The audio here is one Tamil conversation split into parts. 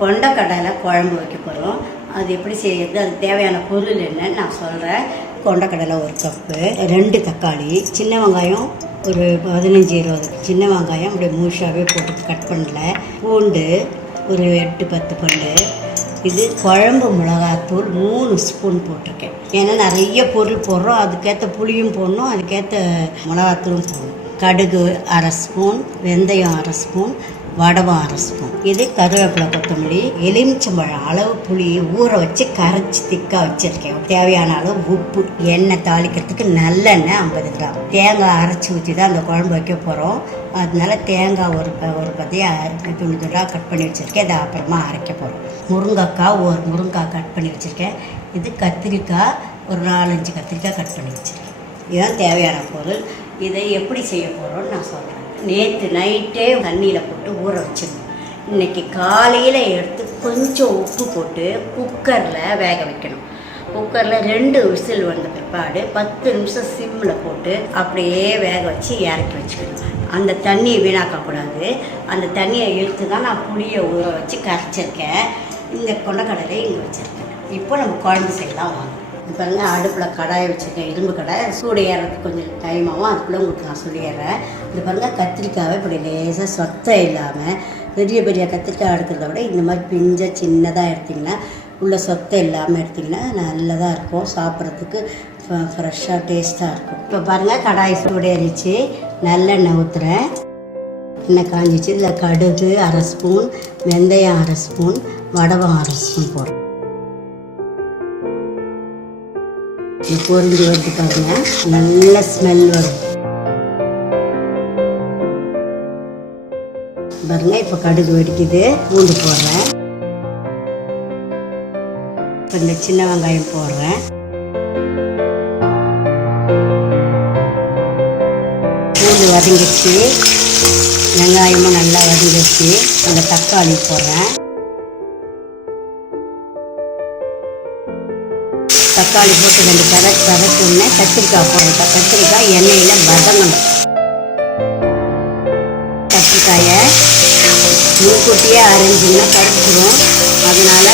கொண்டக்கடலை குழம்பு வைக்க போகிறோம். அது எப்படி செய்யறது, அதுக்கு தேவையான பொருள் என்னன்னு நான் சொல்கிறேன். கொண்டக்கடலை 1 கப்பு, 2 தக்காளி, சின்ன வெங்காயம் ஒரு 15-20 சின்ன வெங்காயம் அப்படியே மூஷாவே போட்டு கட் பண்ணல, பூண்டு ஒரு 8-10 பல்லு, இது குழம்பு மிளகாத்தூள் 3 ஸ்பூன் போட்டிருக்கேன். ஏன்னா நிறைய பொருள் போடுறோம், அதுக்கேற்ற புளியும் போடணும், அதுக்கேற்ற மிளகாத்தூளும் போடணும். கடுகு 1/2 ஸ்பூன், வெந்தயம் 1/2 ஸ்பூன், வடகம் 1/2 ஸ்பூன், இது கருவேப்பிலை, கொத்தமல்லி, எலுமிச்சம்பழம் அளவு புளியை ஊற வச்சு கரைச்சி திக்காக வச்சுருக்கேன். தேவையான அளவு உப்பு, எண்ணெய் தாளிக்கிறதுக்கு நல்லெண்ணெய் 50 கிராம், தேங்காய் அரைச்சி ஊற்றி தான் அந்த குழம்பு வைக்க போகிறோம். அதனால தேங்காய் ஒரு பதியாக துண்டு துண்டாக கட் பண்ணி வச்சுருக்கேன். இதை அப்புறமா அரைக்க போகிறோம். முருங்கைக்காய் ஒரு முருங்கைக்காய் கட் பண்ணி வச்சுருக்கேன். இது கத்திரிக்காய் ஒரு 4-5 கத்திரிக்காய் கட் பண்ணி வச்சுருக்கேன். இதுதான் தேவையான பொருள். இதை எப்படி செய்ய போகிறோன்னு நான் சொல்கிறேன். நேற்று நைட்டே தண்ணியில் போட்டு ஊற வச்சிடணும். இன்றைக்கி காலையில் எடுத்து கொஞ்சம் உப்பு போட்டு குக்கரில் வேக வைக்கணும். குக்கரில் 2 விசில் வந்த பிற்பாடு 10 நிமிஷம் சிம்மில் போட்டு அப்படியே வேக வச்சு இறக்கி வச்சுக்கணும். அந்த தண்ணியை வீணாக்கக்கூடாது. அந்த தண்ணியை இழுத்து தான் நான் புளியை ஊற வச்சு கரைச்சிருக்கேன். இந்த கொண்டக்கடலையை இங்கே வச்சுருக்கேன். இப்போ நம்ம குழம்பு செய்யலாம் வாங்க. பாருங்க, அடுப்பில் கடாயை வச்சுருக்கேன், இரும்பு கடாய். சூடு ஏறதுக்கு கொஞ்சம் டைம் ஆகும், அதுக்குள்ளே உங்களுக்கு நான் சொல்லிடுறேன். இது பாருங்கள், கத்திரிக்காவை இப்படி லேசாக சொத்தம் இல்லாமல், பெரிய பெரிய கத்திரிக்காய் எடுக்கிறத விட இந்த மாதிரி பிஞ்சாக சின்னதாக எடுத்திங்கன்னா, உள்ள சொத்தம் இல்லாமல் எடுத்திங்கன்னா நல்லதாக இருக்கும், சாப்பிட்றதுக்கு ஃப்ரெஷ்ஷாக டேஸ்ட்டாக இருக்கும். இப்போ பாருங்கள், கடாய் சூடு ஏறிச்சு, நல்லெண்ணெய் ஊற்றுறேன். எண்ணெய் காஞ்சிச்சு. இதில் கடுகு 1/2 ஸ்பூன், வெந்தயம் 1/2 ஸ்பூன், வடகம் 1/2 ஸ்பூன் போடுறேன். இது பொரிஞ்சு வந்து பாருங்க, நல்ல ஸ்மெல் வரும் பாருங்க. இப்போ கடுகு வெடிக்குது, பூண்டு போடுறேன். இப்போ இந்த சின்ன வெங்காயம் போடுறேன். பூண்டு வதங்கிச்சு, வெங்காயமும் நல்லா வதங்கிச்சு. அந்த தக்காளி போடுறேன். தக்காளி போட்டு 2 பதட்டோடனே கத்திரிக்காய் போடுறேன். கத்திரிக்காய் எண்ணெயில் வதங்கணும். கத்திரிக்காயை முன்கூட்டியே அரைஞ்சிங்கன்னா கரைச்சிடும். அதனால்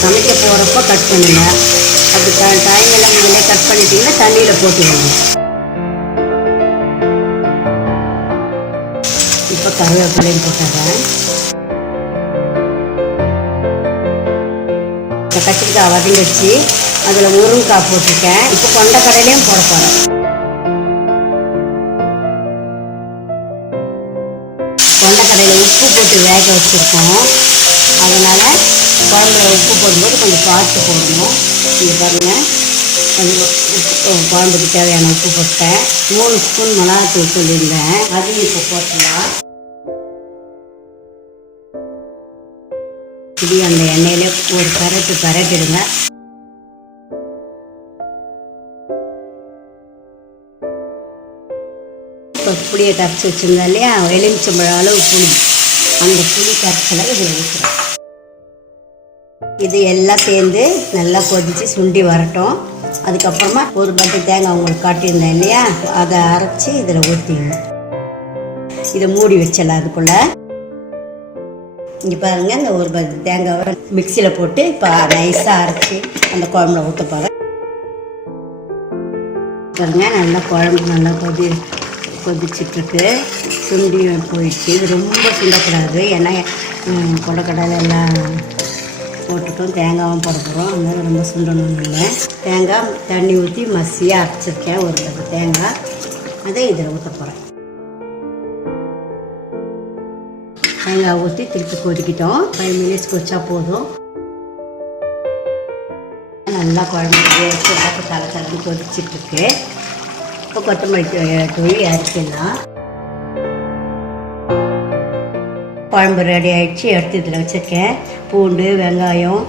சமைக்க போகிறப்போ கட் பண்ணுங்க. அப்படி டைமெல்லாம் நீங்களே கட் பண்ணிட்டீங்கன்னா தண்ணியில் போட்டுக்கோங்க. இப்போ கருவேப்பிலையும் போட்டுறேன். இப்போ கத்திரிக்காய் வதங்கிடுச்சு, அதில் முருங்கைக்காய் போட்டிருக்கேன். இப்போ கொண்டக்கடலையும் போட போகிறேன். கொண்டக்கடலையில் உப்பு போட்டு வேக வச்சுருக்கோம். அதனால் குழம்புல உப்பு போடும்போது கொஞ்சம் பார்த்து போடணும். இங்கே பாருங்கள், கொஞ்சம் உப்பு, குழம்புக்கு தேவையான உப்பு போட்டேன். 3 ஸ்பூன் மிளகாத்தூள் சொல்லியிருந்தேன், அதையும் இப்போ போட்டுடலாம். இது அந்த எண்ணெயிலே ஒரு பரட்டிடுங்க. இப்போ புளியை கரைச்சி வச்சுருந்தா இல்லையா, எலுமிச்சம்பழம் அளவு புளி, அந்த புளி கரைச்சலை இதில் ஊற்றுறோம். இது எல்லாம் சேர்ந்து நல்லா கொதித்து சுண்டி வரட்டும். அதுக்கப்புறமா ஒரு பட்டி தேங்காய் உங்களுக்கு காட்டியிருந்தேன் இல்லையா, அதை அரைச்சி இதில் ஊற்றிடணும். இதை மூடி வச்சிடலாம். அதுக்குள்ளே இங்கே பாருங்கள், இந்த ஒரு பட்டி தேங்காவை மிக்சியில் போட்டு இப்போ நைஸாக அரைச்சி அந்த குழம்புல ஊற்ற போகிறேன். பாருங்கள், நல்லா குழம்பு நல்லா கொதிச்சிட்ருக்கு, சுண்டி போயிடுச்சு. இது ரொம்ப சுண்டக்கூடாது, ஏன்னா கொண்டக்கடலை எல்லாம் போட்டுட்டோம், தேங்காயும் போட போகிறோம். அதனால ரொம்ப சுண்டணும் இல்லை. தேங்காய் தண்ணி ஊற்றி மசியாக அரைச்சிருக்கேன், ஒரு பத்து தேங்காய். அதை இதில் ஊற்ற போகிறேன். தேங்காய் ஊற்றி திருப்பி கொதிக்கிட்டோம். 5 மினிட்ஸ் கொதிச்சா போதும். நல்லா குழம்பு வச்சு தலை கொதிச்சிட்ருக்கு. இப்போ கொத்தமல்லி தூவி அரைச்சிடலாம். குழம்பு ரெடி ஆகிடுச்சு, எடுத்து இதில் வச்சுருக்கேன். பூண்டு, வெங்காயம்,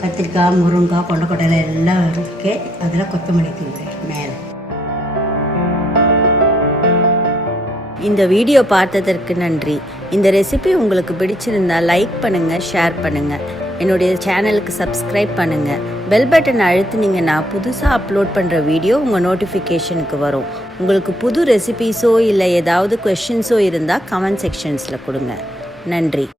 கத்திரிக்காய், முருங்காய், கொண்டக்கடலை எல்லாம் இருக்குது. அதில் கொத்தமல்லி தூவி மேலே. இந்த வீடியோ பார்த்ததற்கு நன்றி. இந்த ரெசிபி உங்களுக்கு பிடிச்சிருந்தா லைக் பண்ணுங்கள், ஷேர் பண்ணுங்கள். என்னுடைய சேனலுக்கு சப்ஸ்கிரைப் பண்ணுங்கள். பெல் பட்டன் அழுத்துனீங்கன்னா புதுசாக அப்லோட் பண்ணுற வீடியோ உங்கள் நோட்டிஃபிகேஷனுக்கு வரும். உங்களுக்கு புது ரெசிபீஸோ இல்லை ஏதாவது கொஷின்ஸோ இருந்தால் கமெண்ட் செக்ஷன்ஸில் கொடுங்க. நன்றி.